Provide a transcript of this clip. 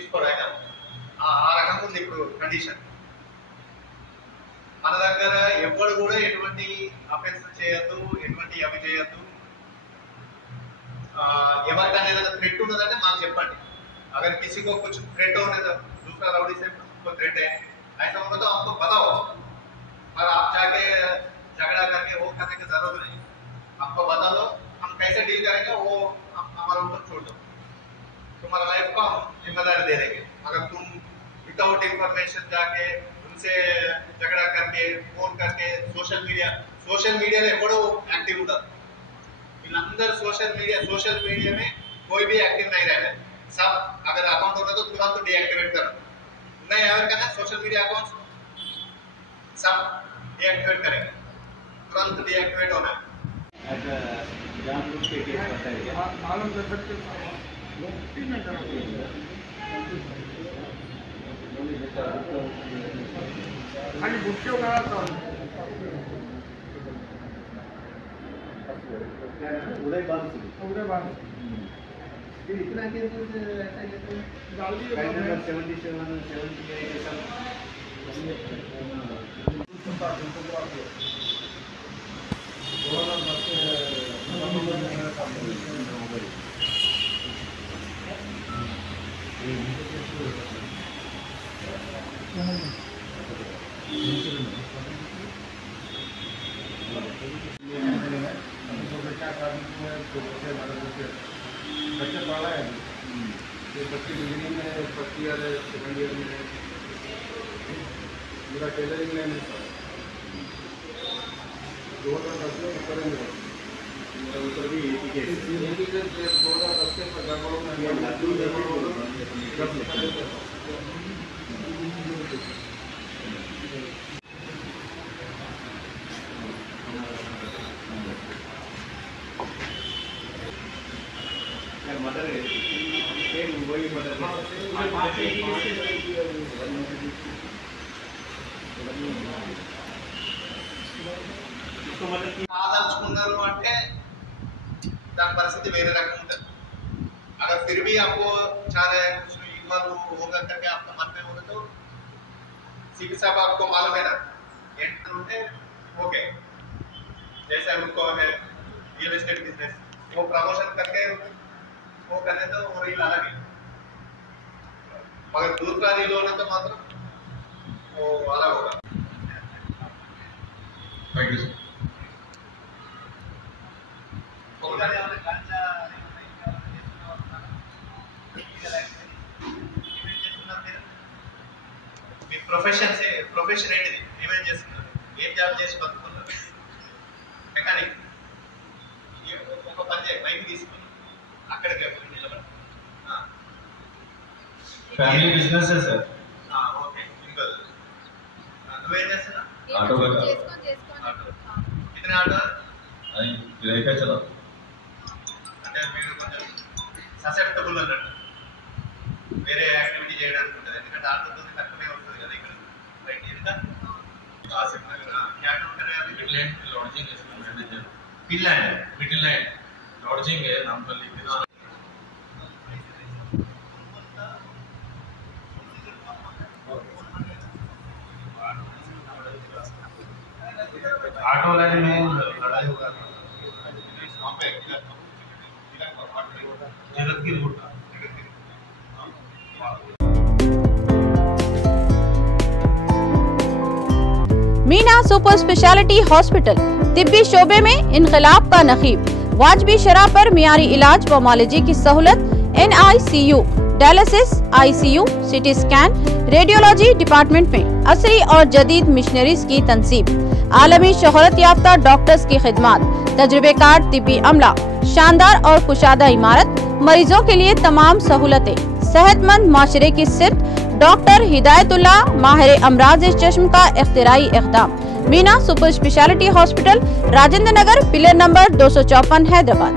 తీసుకోరు ఆయన ఆ రకంగా ఉంది ఇప్పుడు కండిషన్. మన దగ్గర ఎవ్వరు కూడా ఎటువంటి అఫెన్స్ చేయొద్దు, ఎటువంటి అవి చేయొద్దు. ఎవరికైనా ఏదైనా थ्रेट ఉన్నదంటే మాకు చెప్పండి. अगर किसी को कुछ थ्रेट होने तो दूसरा राउडी से को थ्रेट है ऐसा होगा तो आपको बताओ, पर आप जाके झगड़ा करके वो करने की जरूरत नहीं. आपको बता दो, हम कैसे डील करेंगे वो हमारे ऊपर छोड़ दो. तुम्हारा लाइफ को हम जिम्मेदारी दे देंगे. अगर तुम विदाउट इंफॉर्मेशन जाके उनसे झगड़ा करके फोन करके सोशल मीडिया एवडो एक्टिव ఉండదు. వీళ్ళందరూ सोशल मीडिया में कोई भी एक्टिव नहीं रह रहे. सब अगर अकाउंट होगा तो तुरंत डीएक्टिवेट करो. नहीं अगर करना सोशल मीडिया अकाउंट सब डीएक्टिवेट करेंगे, तुरंत डीएक्टिवेट होना है. मालूम कर सकते खाली बुक्के उदय बांध इतना केस ऐसा डाल दिए 77 बच्चा पढ़ा है ये बच्चे डिग्री में फर्स्ट ईयर सेकंड ईयर में मेरा टेलरिंग लाइन है 2010 में करेंगे मेरा ऊपर भी एक ही केस 2010 से गड़बड़ों में मदर है वही मदर ఆదర్చుకున్నారు అంటే దాని పరిస్థితి వేరే రకంగా ఉంటుంది. अगर फिर भी आपको चाह रहे हैं कुछ इन्वॉल्व होगा करके आपका मन में होगा तो सीपी साहब आपको मालूम है ना एंटर ओके जैसे उनको है रियल एस्टेट बिजनेस वो प्रमोशन करके वो करने तो वो रील अलग है, मगर दूसरा रील होने तो मात्र वो अलग होगा. Thank you sir. Me profession ఏంటిది, ఏమేం చేస్తున్నారు, ఏం జాబ్ చేసి బతుకుతున్నారు? మెకానిక్. ఒక పని చేయ బైక్ తీసుకుని అక్కడికి నిలబడి फैमिली बिजनेस है सर. ఓకే ఇంకా నువ్వేం చేస్తున్నా? ऑटो का कितने ऑटो आई किराए का चला అంటే మీరు కొంచెం ససెప్టబుల్ అన్నట్టు వేరే యాక్టివిటీ చేయడానికి ఉంటుంది, ఎందుకంటే ఆటోతో తక్కువనే వస్తుంది కదా ఇక్కడ. రైట్ ఎంత ఆసిఫ్ నగర్ क्या काम कर रहे हैं अभी? मिडलैंड लॉजिंग है मैनेजर. मिडलैंड लॉजिंग है नामपल्ली के. ऑटो लाइन में लड़ाई होगा जगतगिरी रोड का. मीना सुपर स्पेशलिटी हॉस्पिटल तिब्बी शोबे में इनकलाब का नखीब. वाजबी शराह पर मियारी इलाज व मौलजी की सहूलत. NICU, dialysis, ICU, CT scan, radiology department में असरी और जदीद मिशनरीज की तंसीब. आलमी शोहरत याफ्ता डॉक्टर्स की खिदमत, तजुर्बेकार तिब्बी अमला, शानदार और कुशादा इमारत, मरीजों के लिए तमाम सहूलतें. सेहतमंद माशरे की सिर्फ डॉक्टर हिदायतुल्लाह माहिर अमराज चश्म का इख्तिराई इक़दाम. Meena super speciality hospital, Rajendra Nagar, pillar number 254, Hyderabad.